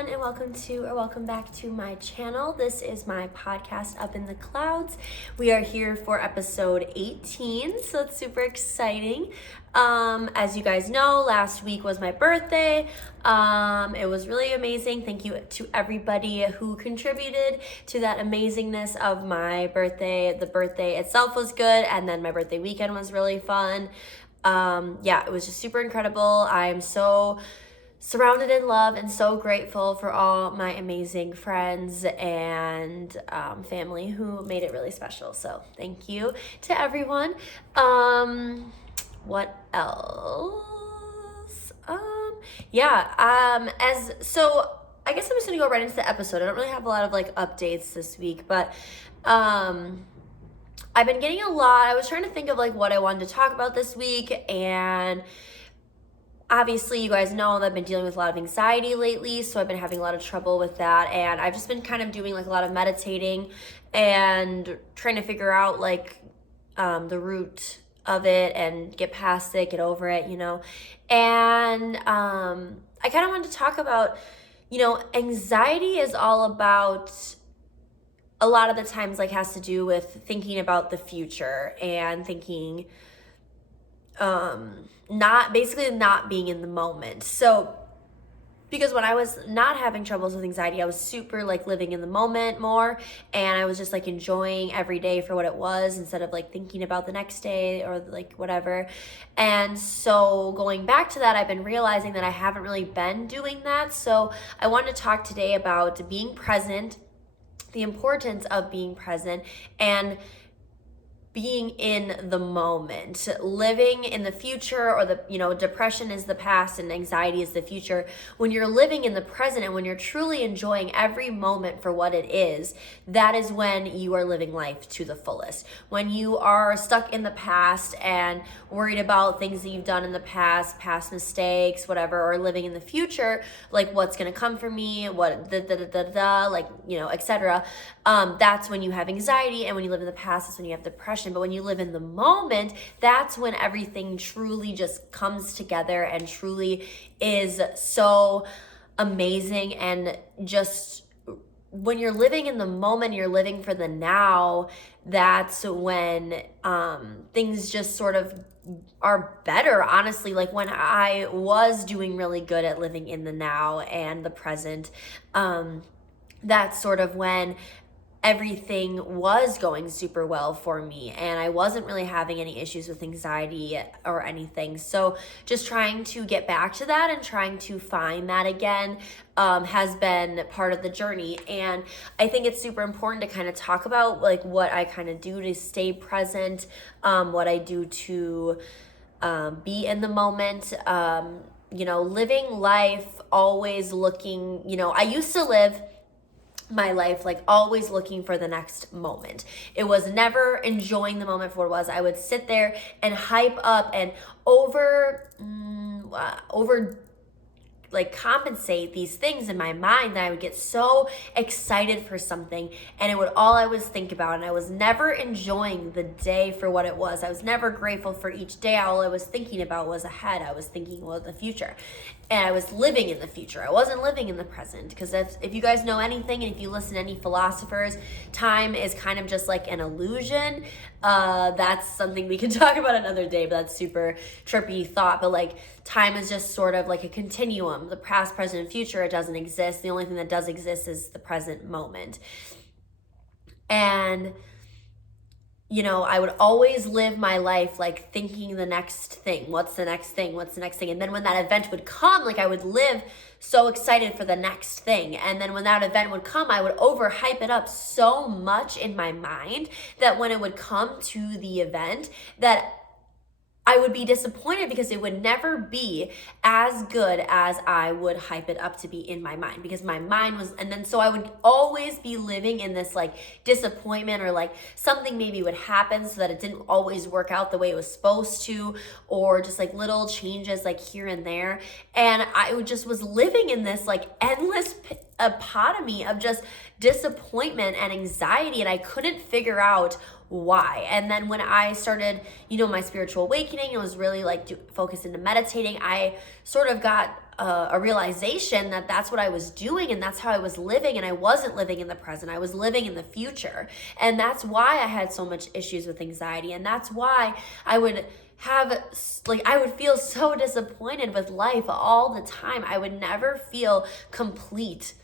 everyone, and welcome back to my channel. This is my podcast, Up in the Clouds. We are here for episode 18, so it's super exciting. As you guys know, last week was my birthday. It was really amazing. Thank you to everybody who contributed to that amazingness of my birthday. The birthday itself was good, and then my birthday weekend was really fun. It was just super incredible. I'm so surrounded in love and so grateful for all my amazing friends and family who made it really special. So thank you to everyone. What else? I guess I'm just gonna go right into the episode. I don't really have a lot of updates this week, but I've been getting a lot. I was trying to think of what I wanted to talk about this week, and obviously, you guys know that I've been dealing with a lot of anxiety lately, so I've been having a lot of trouble with that, and I've just been kind of doing a lot of meditating and trying to figure out the root of it and get past it, get over it, And I kind of wanted to talk about, anxiety is all about, a lot of the times has to do with thinking about the future and thinking not being in the moment. So because when I was not having troubles with anxiety, I was super living in the moment more, and I was just enjoying every day for what it was instead of thinking about the next day or whatever. And so going back to that, I've been realizing that I haven't really been doing that. So I wanted to talk today about being present, the importance of being present, and being in the moment. Living in the future, or depression is the past and anxiety is the future. When you're living in the present and when you're truly enjoying every moment for what it is, that is when you are living life to the fullest. When you are stuck in the past and worried about things that you've done in the past mistakes, whatever, or living in the future, what's gonna come for me, etc. That's when you have anxiety, and when you live in the past, that's when you have depression. But when you live in the moment, that's when everything truly just comes together and truly is so amazing. And just when you're living in the moment, you're living for the now, that's when things just sort of are better, honestly. When I was doing really good at living in the now and the present, that's sort of when everything was going super well for me, and I wasn't really having any issues with anxiety or anything. So just trying to get back to that and trying to find that again has been part of the journey. And I think it's super important to kind of talk about what I kind of do to stay present, what I do to be in the moment, living life always looking, I used to live my life always looking for the next moment. It was never enjoying the moment for what it was. I would sit there and hype up and over compensate these things in my mind, that I would get so excited for something, and it would all I was think about, and I was never enjoying the day for what it was. I was never grateful for each day. All I was thinking about was ahead. I was thinking about the future, and I was living in the future. I wasn't living in the present, because if you guys know anything, and if you listen to any philosophers, time is kind of just an illusion. That's something we can talk about another day, but that's super trippy thought. But time is just sort of like a continuum. The past, present, and future, it doesn't exist. The only thing that does exist is the present moment. And I would always live my life thinking the next thing. What's the next thing? What's the next thing? And then when that event would come, I would live so excited for the next thing. And then when that event would come, I would overhype it up so much in my mind that when it would come to the event, that I would be disappointed, because it would never be as good as I would hype it up to be in my mind, because my mind was, and then so I would always be living in this disappointment, or something maybe would happen so that it didn't always work out the way it was supposed to, or just little changes here and there. And I just was living in this endless epitome of just disappointment and anxiety, and I couldn't figure out why. And then when I started, my spiritual awakening, and was really like focused into meditating, I sort of got a realization that that's what I was doing and that's how I was living, and I wasn't living in the present. I was living in the future. And that's why I had so much issues with anxiety, and that's why I would feel so disappointed with life all the time. I would never feel complete.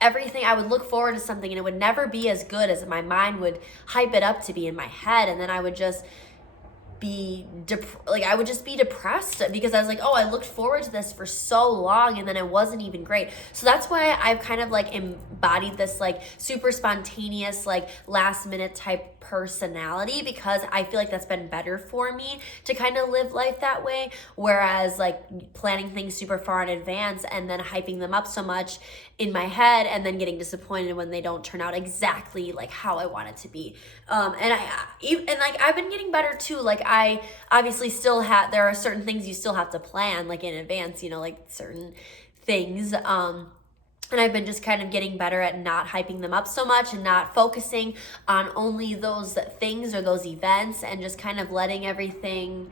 Everything, I would look forward to something and it would never be as good as my mind would hype it up to be in my head, and then I would just be depressed because I was like, oh, I looked forward to this for so long and then it wasn't even great. So that's why I've kind of like embodied this like super spontaneous, like last minute type personality, because I feel like that's been better for me to kind of live life that way, whereas like planning things super far in advance and then hyping them up so much in my head and then getting disappointed when they don't turn out exactly like how I want it to be. I've been getting better too. Like I obviously still there are certain things you still have to plan like in advance, like certain things. And I've been just kind of getting better at not hyping them up so much and not focusing on only those things or those events, and just kind of letting everything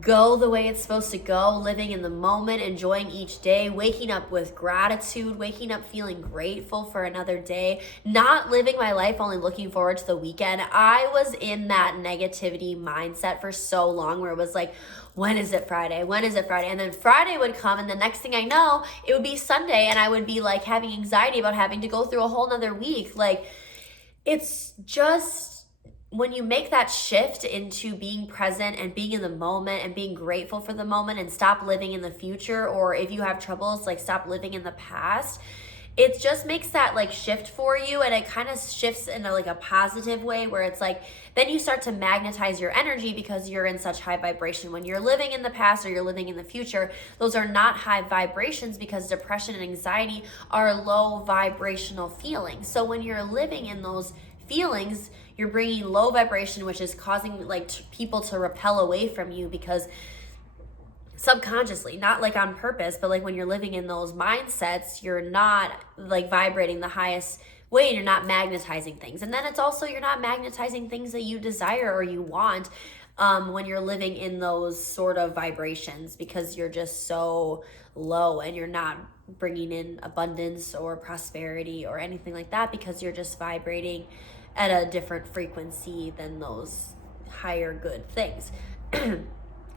go the way it's supposed to go, living in the moment, enjoying each day, waking up with gratitude, waking up feeling grateful for another day, not living my life only looking forward to the weekend. I was in that negativity mindset for so long where it was like, when is it Friday? When is it Friday? And then Friday would come, and the next thing I know, it would be Sunday, and I would be like having anxiety about having to go through a whole nother week. Like, it's just, when you make that shift into being present and being in the moment and being grateful for the moment and stop living in the future, or if you have troubles, like stop living in the past, it just makes that like shift for you, and it kind of shifts in like a positive way where it's like, then you start to magnetize your energy because you're in such high vibration. When you're living in the past or you're living in the future, those are not high vibrations, because depression and anxiety are low vibrational feelings. So when you're living in those feelings, you're bringing low vibration, which is causing like people to repel away from you, because subconsciously, not like on purpose, but like when you're living in those mindsets, you're not like vibrating the highest way, and you're not magnetizing things. And then it's also, you're not magnetizing things that you desire or you want when you're living in those sort of vibrations, because you're just so low and you're not bringing in abundance or prosperity or anything like that, because you're just vibrating at a different frequency than those higher good things.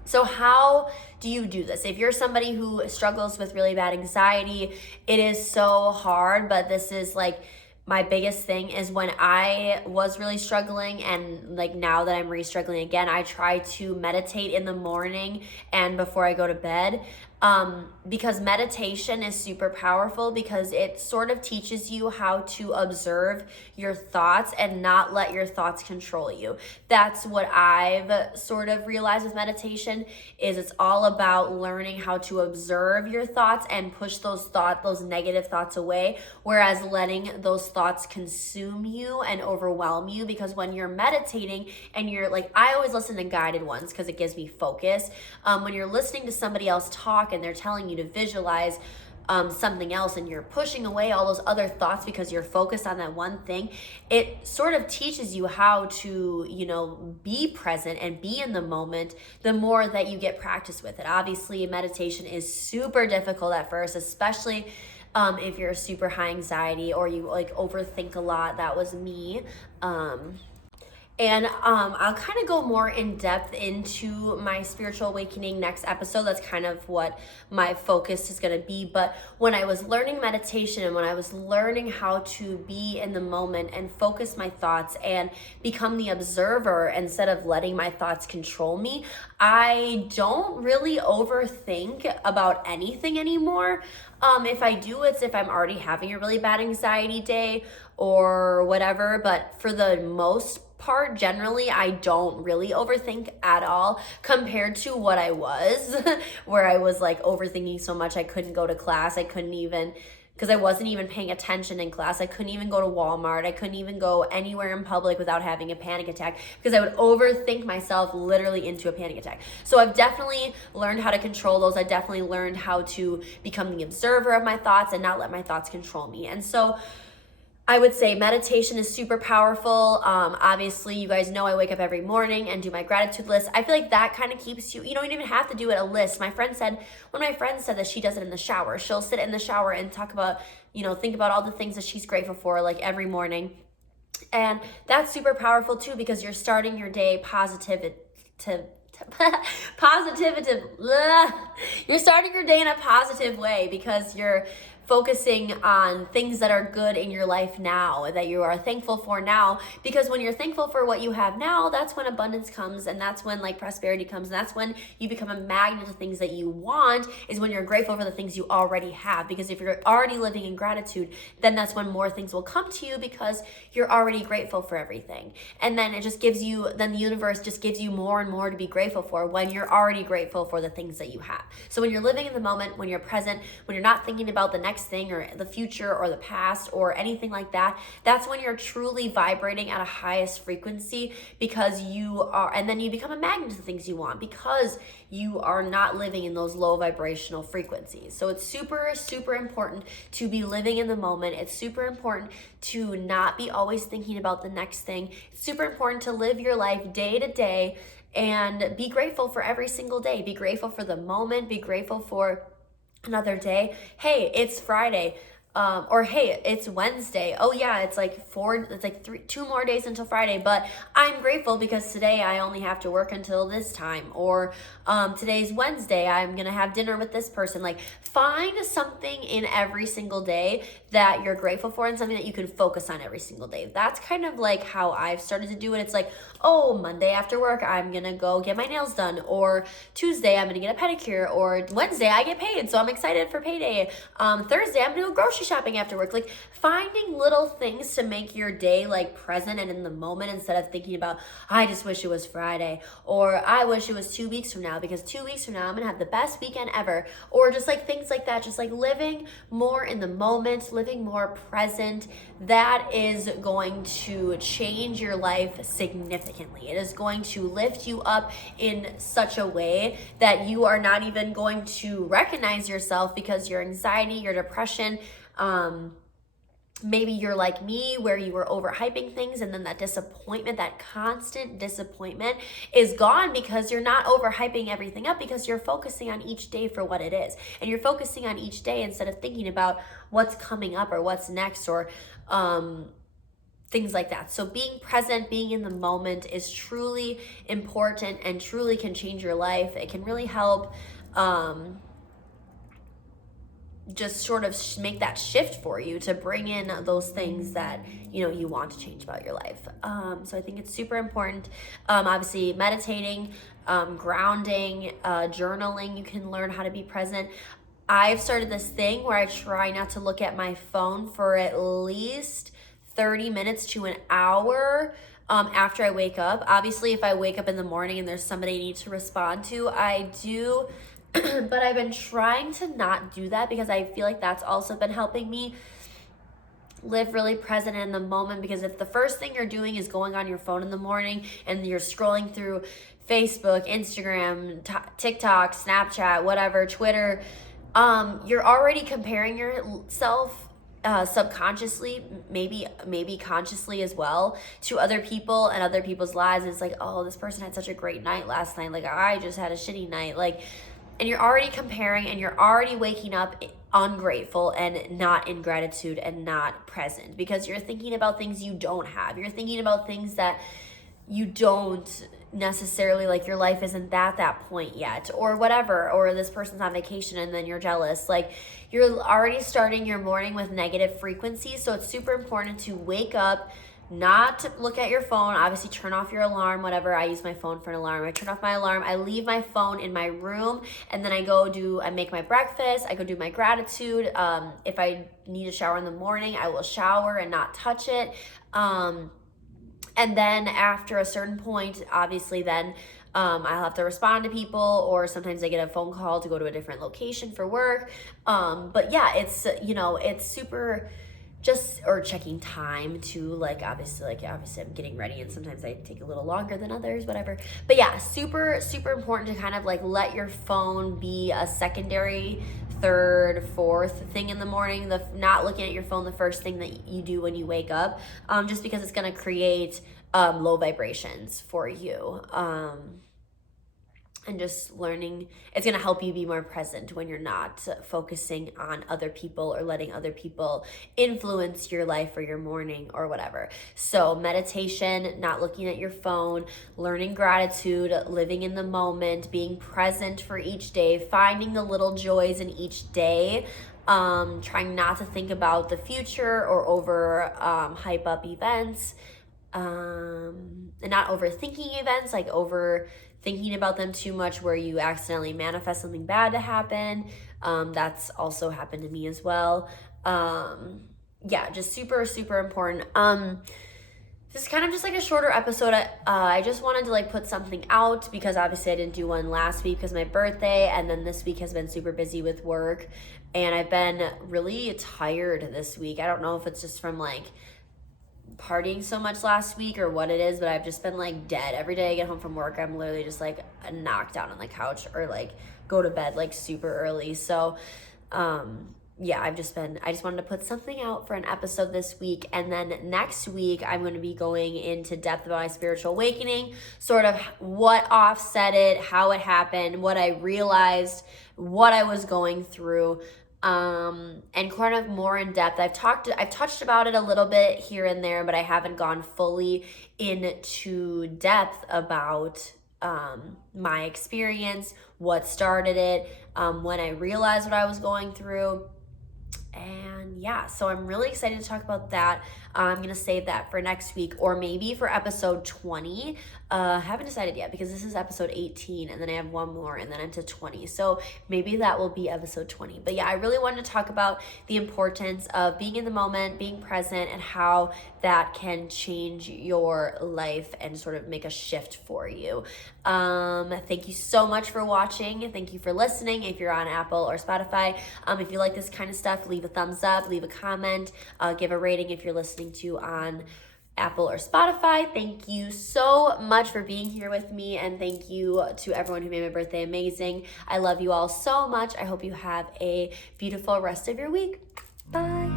So how do you do this? If you're somebody who struggles with really bad anxiety, it is so hard, but this is like my biggest thing is when I was really struggling, and like now that I'm re-struggling again, I try to meditate in the morning and before I go to bed. Because meditation is super powerful, because it sort of teaches you how to observe your thoughts and not let your thoughts control you. That's what I've sort of realized with meditation, is it's all about learning how to observe your thoughts and push those negative thoughts away, whereas letting those thoughts consume you and overwhelm you. Because when you're meditating and you're like, I always listen to guided ones because it gives me focus. When you're listening to somebody else talk and they're telling you to visualize something else, and you're pushing away all those other thoughts because you're focused on that one thing, it sort of teaches you how to, be present and be in the moment the more that you get practice with it. Obviously, meditation is super difficult at first, especially if you're super high anxiety or you like overthink a lot. That was me. And I'll kind of go more in depth into my spiritual awakening next episode. That's kind of what my focus is going to be. But when I was learning meditation and when I was learning how to be in the moment and focus my thoughts and become the observer instead of letting my thoughts control me, I don't really overthink about anything anymore. If I do, it's if I'm already having a really bad anxiety day or whatever. But for the most part, generally, I don't really overthink at all compared to what I was, where I was like overthinking so much I couldn't go to class. I couldn't even, because I wasn't even paying attention in class. I couldn't even go to Walmart. I couldn't even go anywhere in public without having a panic attack, because I would overthink myself literally into a panic attack. So I've definitely learned how to control those. I definitely learned how to become the observer of my thoughts and not let my thoughts control me. And so I would say meditation is super powerful. Obviously, you guys know I wake up every morning and do my gratitude list. I feel like that kind of keeps you, you don't even have to do it a list. One of my friends said that she does it in the shower. She'll sit in the shower and talk about, think about all the things that she's grateful for, like every morning. And that's super powerful too, because you're starting your day you're starting your day in a positive way because you're focusing on things that are good in your life now, that you are thankful for now. Because when you're thankful for what you have now, that's when abundance comes, and that's when like prosperity comes, and that's when you become a magnet to things that you want, is when you're grateful for the things you already have. Because if you're already living in gratitude, then that's when more things will come to you, because you're already grateful for everything. And then then the universe just gives you more and more to be grateful for when you're already grateful for the things that you have. So when you're living in the moment, when you're present, when you're not thinking about the next thing or the future or the past or anything like that, that's when you're truly vibrating at a highest frequency, because and then you become a magnet to the things you want, because you are not living in those low vibrational frequencies. So it's super, super important to be living in the moment. It's super important to not be always thinking about the next thing. It's super important to live your life day to day and be grateful for every single day. Be grateful for the moment. Be grateful for another day. Hey, it's Friday. Or hey, it's Wednesday. Oh yeah, it's like 2 more days until Friday, but I'm grateful because today I only have to work until this time. Or today's Wednesday, I'm gonna have dinner with this person. Like, find something in every single day that you're grateful for and something that you can focus on every single day. That's kind of like how I've started to do it. It's like, oh, Monday after work, I'm gonna go get my nails done. Or Tuesday, I'm gonna get a pedicure. Or Wednesday, I get paid, so I'm excited for payday. Thursday, I'm gonna go grocery shopping after work. Like, finding little things to make your day like present and in the moment, instead of thinking about, I just wish it was Friday, or I wish it was 2 weeks from now, because 2 weeks from now I'm gonna have the best weekend ever. Or just like things like that, just like living more in the moment, living more present. That is going to change your life significantly. It is going to lift you up in such a way that you are not even going to recognize yourself, because your anxiety, your depression, maybe you're like me, where you were overhyping things, and then that disappointment, that constant disappointment is gone, because you're not overhyping everything up, because you're focusing on each day for what it is. And you're focusing on each day instead of thinking about what's coming up or what's next, or things like that. So being present, being in the moment is truly important and truly can change your life. It can really help just sort of make that shift for you to bring in those things that you want to change about your life. So I think it's super important. Obviously meditating, grounding, journaling, you can learn how to be present. I've started this thing where I try not to look at my phone for at least 30 minutes to an hour after I wake up. Obviously, if I wake up in the morning and there's somebody I need to respond to, I do. But I've been trying to not do that, because I feel like that's also been helping me live really present in the moment. Because if the first thing you're doing is going on your phone in the morning and you're scrolling through Facebook, Instagram, TikTok, Snapchat, whatever, Twitter, you're already comparing yourself subconsciously, maybe consciously as well, to other people and other people's lives. It's like, oh, this person had such a great night last night, like I just had a shitty night, like. And you're already comparing, and you're already waking up ungrateful and not in gratitude and not present, because you're thinking about things you don't have. You're thinking about things that you don't necessarily, like, your life isn't at that point yet, or whatever, or this person's on vacation and then you're jealous. Like, you're already starting your morning with negative frequencies. So it's super important to wake up, not look at your phone, obviously turn off your alarm, whatever. I use my phone for an alarm. I turn off my alarm, I leave my phone in my room, and then I make my breakfast, I go do my gratitude. If I need a shower in the morning, I will shower and not touch it. And then after a certain point, obviously then I'll have to respond to people, or sometimes I get a phone call to go to a different location for work. But yeah, it's super, or checking time too, obviously I'm getting ready, and sometimes I take a little longer than others, whatever. But yeah, super, super important to kind of let your phone be a secondary third, fourth thing in the morning, not looking at your phone the first thing that you do when you wake up, just because it's going to create low vibrations for you. And just learning, it's going to help you be more present when you're not focusing on other people or letting other people influence your life or your morning or whatever. So meditation, not looking at your phone, learning gratitude, living in the moment, being present for each day, finding the little joys in each day, trying not to think about the future or over hype up events, and not overthinking events, like thinking about them too much where you accidentally manifest something bad to happen. That's also happened to me as well. Yeah, just super, super important. This is kind of just like a shorter episode. I just wanted to like put something out because obviously I didn't do one last week because my birthday, and then this week has been super busy with work, and I've been really tired this week. I don't know if it's just from like partying so much last week or what it is, but I've just been like dead. Every day I get home from work, I'm literally just like knocked out on the couch or like go to bed like super early. So yeah, I just wanted to put something out for an episode this week, and then next week I'm going to be going into depth about my spiritual awakening, sort of what offset it, how it happened, what I realized, what I was going through. And kind of more in depth. I've touched about it a little bit here and there, but I haven't gone fully into depth about my experience, what started it, when I realized what I was going through. And yeah, so I'm really excited to talk about that. I'm going to save that for next week or maybe for episode 20. Haven't decided yet because this is episode 18 and then I have one more and then I'm to 20. So maybe that will be episode 20. But yeah, I really wanted to talk about the importance of being in the moment, being present, and how that can change your life and sort of make a shift for you. Thank you so much for watching. Thank you for listening. If you're on Apple or Spotify, if you like this kind of stuff, leave a thumbs up, leave a comment, give a rating if you're listening to on Apple or Spotify. Thank you so much for being here with me, and thank you to everyone who made my birthday amazing. I love you all so much. I hope you have a beautiful rest of your week. Bye.